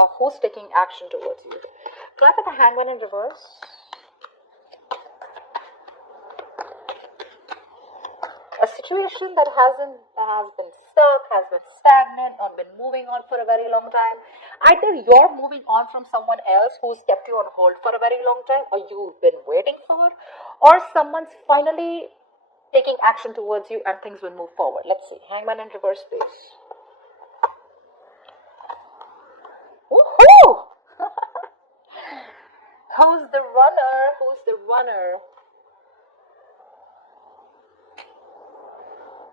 of who's taking action towards you. Clap at the Hangman in reverse. A situation that has been stuck, has been stagnant, or been moving on for a very long time. Either you're moving on from someone else who's kept you on hold for a very long time, or you've been waiting for, or someone's finally taking action towards you and things will move forward. Let's see. Hangman in reverse, please. Woohoo! Who's the runner? Who's the runner?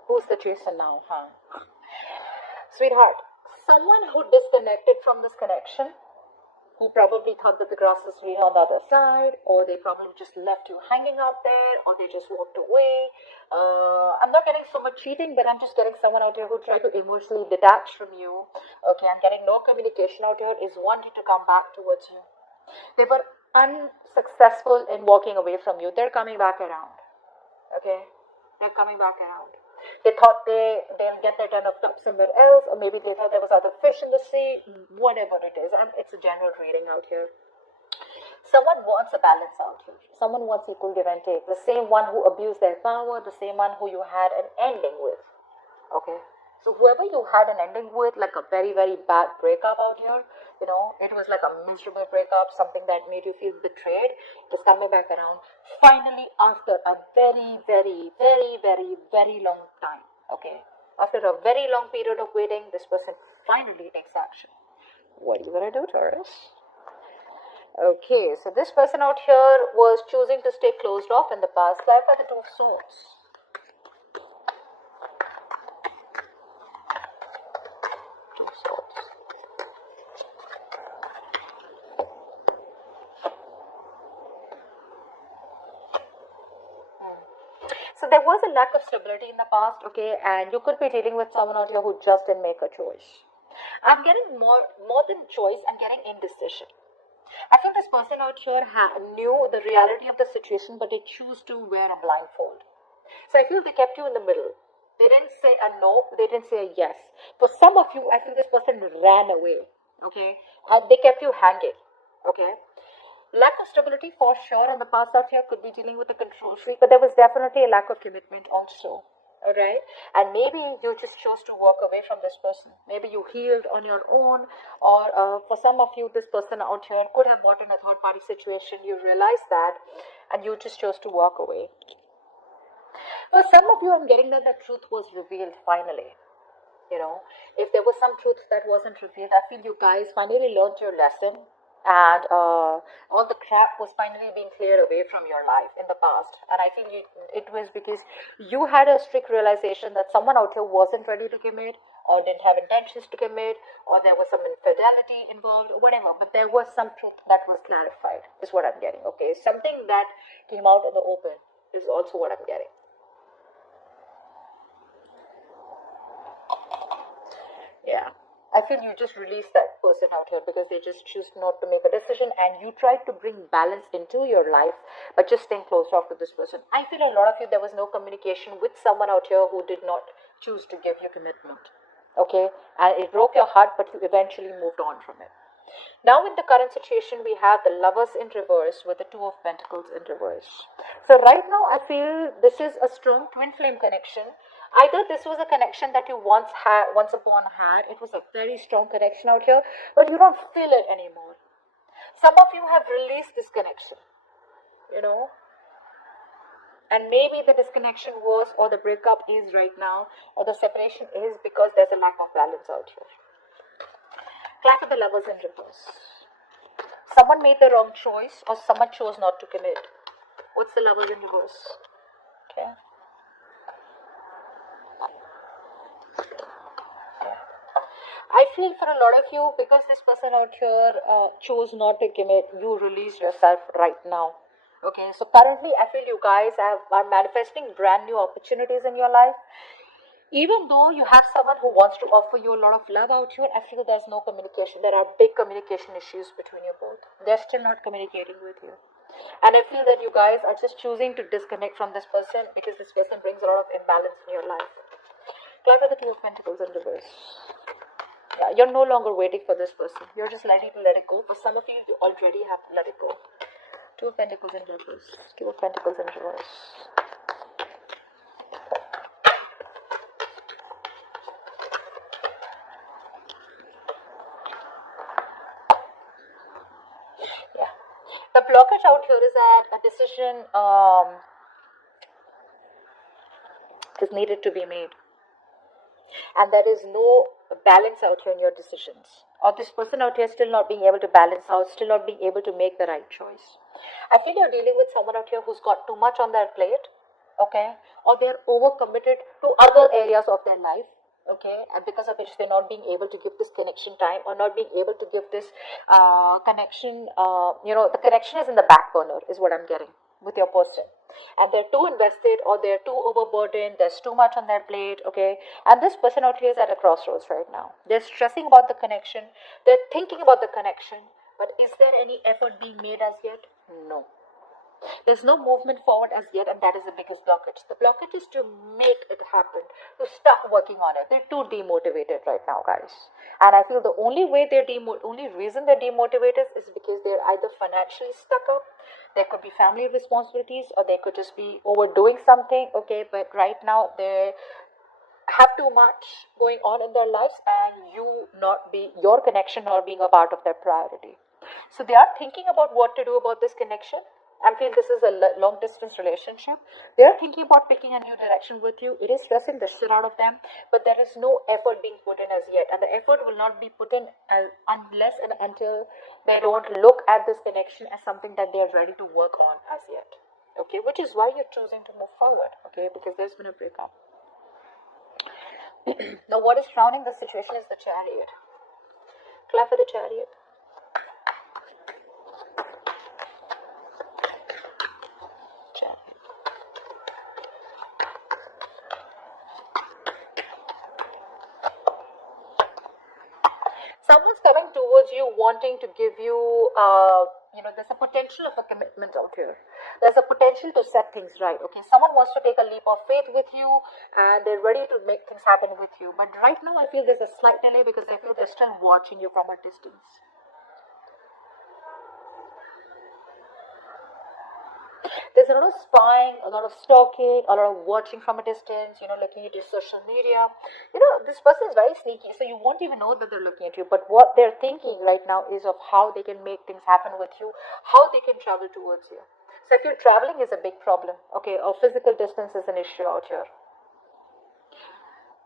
Who's the chaser now, huh? Sweetheart, someone who disconnected from this connection, who probably thought that the grass is greener on the other side, or they probably just left you hanging out there, or they just walked away. I'm not getting so much cheating, but I'm just getting someone out here who tried to emotionally detach from you. Okay, I'm getting no communication out here, is wanting to come back towards you. They were unsuccessful in walking away from you. They're coming back around. Okay, they're coming back around. They thought they'll get their 10 of cups somewhere else, or maybe they thought there was other fish in the sea, whatever it is. It's a general reading out here. Someone wants a balance out here. Someone wants equal give and take. The same one who abused their power, the same one who you had an ending with. Okay? So whoever you had an ending with, like a very, very bad breakup out here, it was like a miserable breakup, something that made you feel betrayed, is coming back around. Finally, after a very, very, very, very, very long time, okay? After a very long period of waiting, this person finally takes action. What are you going to do, Taurus? Okay, so this person out here was choosing to stay closed off in the past life at the Two of Swords. Two of Swords. So there was a lack of stability in the past, okay, and you could be dealing with someone out here who just didn't make a choice. I'm getting more than choice, I'm getting indecision. I feel this person out here knew the reality of the situation, but they choose to wear a blindfold. So I feel they kept you in the middle. They didn't say a no, they didn't say a yes. For some of you, I feel this person ran away, okay, and they kept you hanging, okay. Lack of stability for sure on the past out here, could be dealing with a control freak, but there was definitely a lack of commitment also. Alright, and maybe you just chose to walk away from this person. Maybe you healed on your own, or for some of you, this person out here could have bought in a third party situation. You realized that, and you just chose to walk away. For some of you, I'm getting that the truth was revealed finally. If there was some truth that wasn't revealed, I feel you guys finally learned your lesson. And all the crap was finally being cleared away from your life in the past. And I feel it was because you had a strict realization that someone out here wasn't ready to commit, or didn't have intentions to commit, or there was some infidelity involved, or whatever. But there was some truth that was clarified, is what I'm getting. Okay, something that came out in the open is also what I'm getting. Yeah. I feel you just release that person out here because they just choose not to make a decision, and you tried to bring balance into your life but just staying closed off to this person. I feel a lot of you, there was no communication with someone out here who did not choose to give you commitment. Okay, and it broke your heart, but you eventually moved on from it. Now in the current situation, we have the Lovers in reverse with the Two of Pentacles in reverse. So right now, I feel this is a strong twin flame connection. Either this was a connection that you once upon had, it was a very strong connection out here, but you don't feel it anymore. Some of you have released this connection, and maybe the disconnection was, or the breakup is right now, or the separation is because there's a lack of balance out here. Clap for the Lovers in reverse. Someone made the wrong choice, or someone chose not to commit. What's the Lovers in reverse? Okay. I feel for a lot of you, because this person out here chose not to commit, you release yourself right now. Okay, so currently I feel you guys are manifesting brand new opportunities in your life. Even though you have someone who wants to offer you a lot of love out here, I feel there's no communication. There are big communication issues between you both. They're still not communicating with you. And I feel that you guys are just choosing to disconnect from this person because this person brings a lot of imbalance in your life. Clap for the Two of Pentacles in reverse. Yeah, you're no longer waiting for this person. You're just ready to let it go. For some of you, you already have to let it go. Two of Pentacles in reverse. Two of Pentacles in reverse. Yeah. The blockage out here is that a decision is needed to be made. And there is no balance out here in your decisions. Or this person out here still not being able to balance out, still not being able to make the right choice. I feel you're dealing with someone out here who's got too much on their plate, okay? Or they're overcommitted to other areas of their life, okay? And because of which they're not being able to give this connection time, or not being able to give this connection, the connection is in the back burner, is what I'm getting with your person. And they're too invested, or they're too overburdened, there's too much on their plate, okay? And this person out here is at a crossroads right now. They're stressing about the connection, they're thinking about the connection, but is there any effort being made as yet? No. There's no movement forward as yet, and that is the biggest blockage. The blockage is to make it happen, to start working on it. They're too demotivated right now, guys. And I feel the only way only reason they're demotivated is because they're either financially stuck up, there could be family responsibilities, or they could just be overdoing something, okay? But right now they have too much going on in their lives, and your connection not being a part of their priority. So they are thinking about what to do about this connection. I feel this is a long distance relationship. They are thinking about picking a new direction with you. It is stressing the shit out of them, but there is no effort being put in as yet, and the effort will not be put in unless and until they don't look at this connection as something that they are ready to work on as yet. Okay, which is why you're choosing to move forward. Okay, because there's been a breakup. Now, what is frowning the situation is the Chariot. Clap for the Chariot. Someone's coming towards you wanting to give you, there's a potential of a commitment out here. There's a potential to set things right, okay? Someone wants to take a leap of faith with you, and they're ready to make things happen with you. But right now, I feel there's a slight delay because I feel they're still watching you from a distance. There's a lot of spying, a lot of stalking, a lot of watching from a distance, looking at your social media. This person is very sneaky, so you won't even know that they're looking at you. But what they're thinking right now is of how they can make things happen with you, how they can travel towards you. So if you're traveling is a big problem, okay, or physical distance is an issue out here.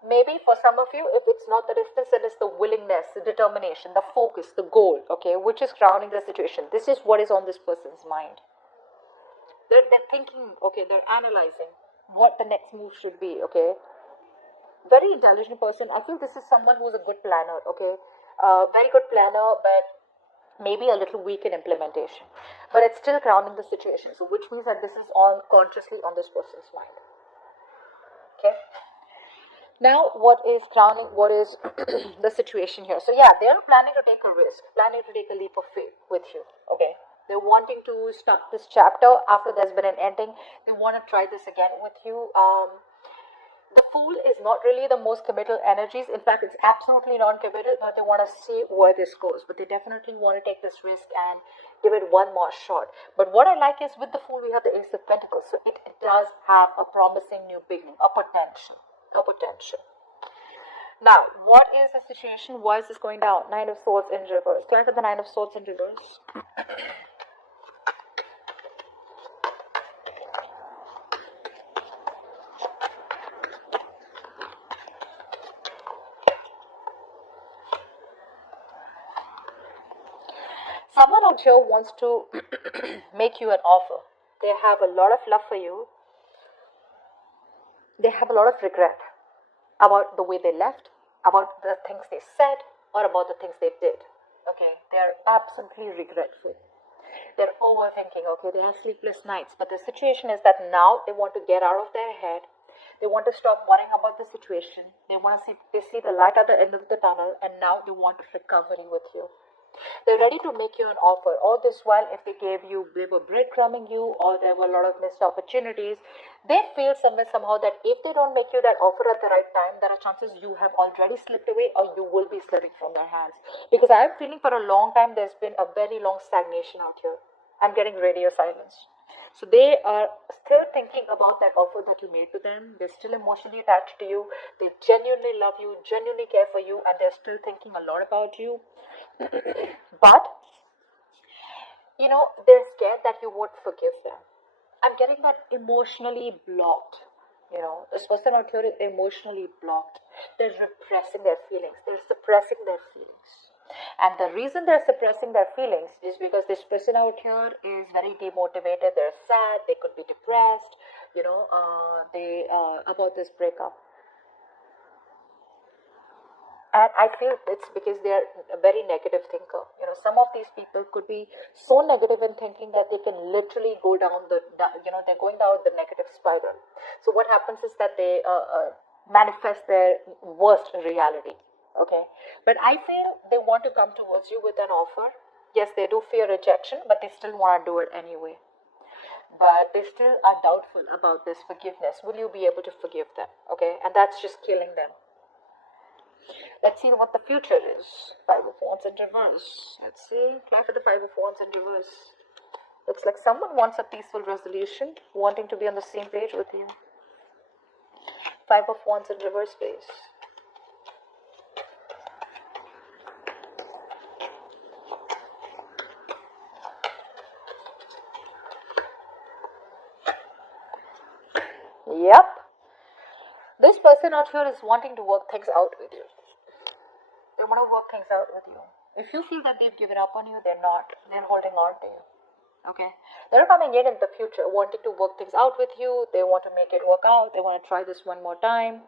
Maybe for some of you, if it's not the distance, it is the willingness, the determination, the focus, the goal, okay, which is crowning the situation. This is what is on this person's mind. They're thinking, okay, they're analyzing what the next move should be, okay. Very intelligent person. I feel this is someone who's a good planner, okay. Very good planner, but maybe a little weak in implementation. But it's still crowning the situation. So which means that this is consciously on this person's mind. Okay. Now, what is crowning? What is the situation here? So yeah, they are planning to take a risk, planning to take a leap of faith with you, okay. They're wanting to start this chapter after there's been an ending. They want to try this again with you. The Fool is not really the most committal energies. In fact, it's absolutely non-committal, but they want to see where this goes. But they definitely want to take this risk and give it one more shot. But what I like is with the Fool, we have the Ace of Pentacles. So it does have a promising new beginning, a potential. Now, what is the situation? Why is this going down? Nine of Swords in reverse. Can I get the Nine of Swords in reverse? Someone out here wants to make you an offer. They have a lot of love for you. They have a lot of regret about the way they left, about the things they said, or about the things they did. Okay, they are absolutely regretful. They're overthinking, okay, they have sleepless nights. But the situation is that now they want to get out of their head. They want to stop worrying about the situation. They see the light at the end of the tunnel, and now they want recovery with you. They're ready to make you an offer. All this while, if they were breadcrumbing you, or there were a lot of missed opportunities, they feel somehow that if they don't make you that offer at the right time, there are chances you have already slipped away, or you will be slipping from their hands. Because I am feeling for a long time there's been a very long stagnation out here. I'm getting radio silence. So they are still thinking about that offer that you made to them. They're still emotionally attached to you. They genuinely love you, genuinely care for you, and they're still thinking a lot about you. But, they're scared that you won't forgive them. I'm getting that emotionally blocked. This person out here is emotionally blocked. They're repressing their feelings. They're suppressing their feelings. And the reason they're suppressing their feelings is because this person out here is very demotivated. They're sad. They could be depressed. They about this breakup. And I feel it's because they're a very negative thinker. Some of these people could be so negative in thinking that they can literally go down they're going down the negative spiral. So what happens is that they manifest their worst reality. Okay. But I feel they want to come towards you with an offer. Yes, they do fear rejection, but they still want to do it anyway. But they still are doubtful about this forgiveness. Will you be able to forgive them? Okay. And that's just killing them. Let's see what the future is. Five of Wands in reverse. Let's see. Apply for the Five of Wands in reverse. Looks like someone wants a peaceful resolution, wanting to be on the same page with you. Five of Wands in reverse, please. Yep. This person out here is wanting to work things out with you. They want to work things out with you. If you feel that they've given up on you, they're not. They're holding on to you. Okay? They're coming in the future wanting to work things out with you. They want to make it work out. They want to try this one more time.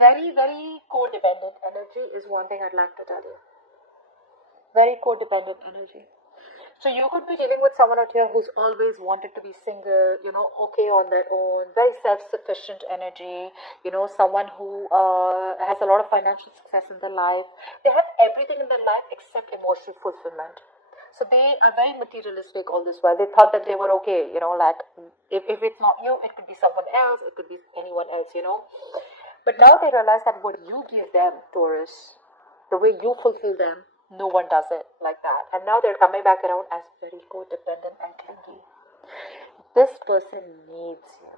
Very, very codependent energy is one thing I'd like to tell you. Very codependent energy. So you could be dealing with someone out here who's always wanted to be single, okay on their own, very self-sufficient energy, someone who has a lot of financial success in their life. They have everything in their life except emotional fulfillment. So they are very materialistic all this while. They thought that they were okay, like if it's not you, it could be someone else, it could be anyone else, But now they realize that what you give them, Taurus, the way you fulfill them, no one does it like that. And now they're coming back around as very codependent and clingy. This person needs you.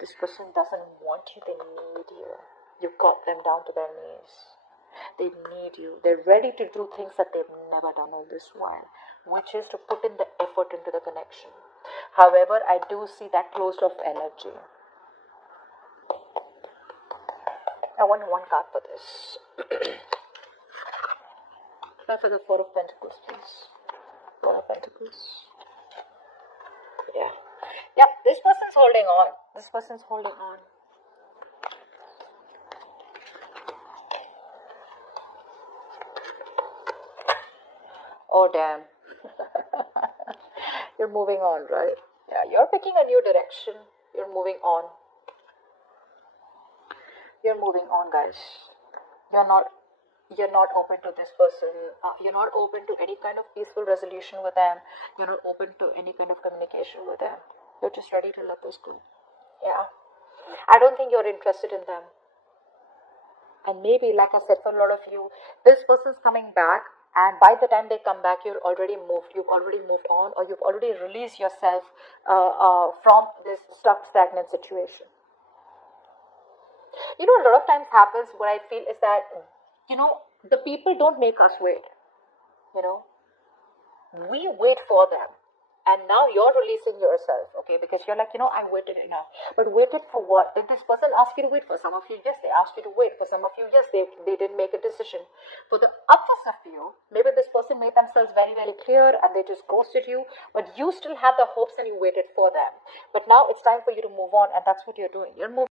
This person doesn't want you, they need you. You got them down to their knees. They need you. They're ready to do things that they've never done all this while, which is to put in the effort into the connection. However, I do see that closed off energy. I want one card for this. Try for the Four of Pentacles, please. Four of Pentacles. Yeah. Yep, this person's holding on. This person's holding on. Oh, damn. You're moving on, right? Yeah, you're picking a new direction. You're moving on. You're moving on, guys. You're not open to this person. You're not open to any kind of peaceful resolution with them. You're not open to any kind of communication with them. You're just ready to let this go. Yeah. I don't think you're interested in them. And maybe, like I said, for a lot of you, this person's coming back, and by the time they come back, you've already moved on, or you've already released yourself from this stuck, stagnant situation. A lot of times happens, what I feel is that, the people don't make us wait. We wait for them. And now you're releasing yourself, okay? Because you're like, I waited enough. But waited for what? Did this person ask you to wait? For some of you, yes, they asked you to wait. For some of you, yes, they didn't make a decision. For the others of you, maybe this person made themselves very, very clear and they just ghosted you. But you still had the hopes and you waited for them. But now it's time for you to move on, and that's what you're doing. You're moving.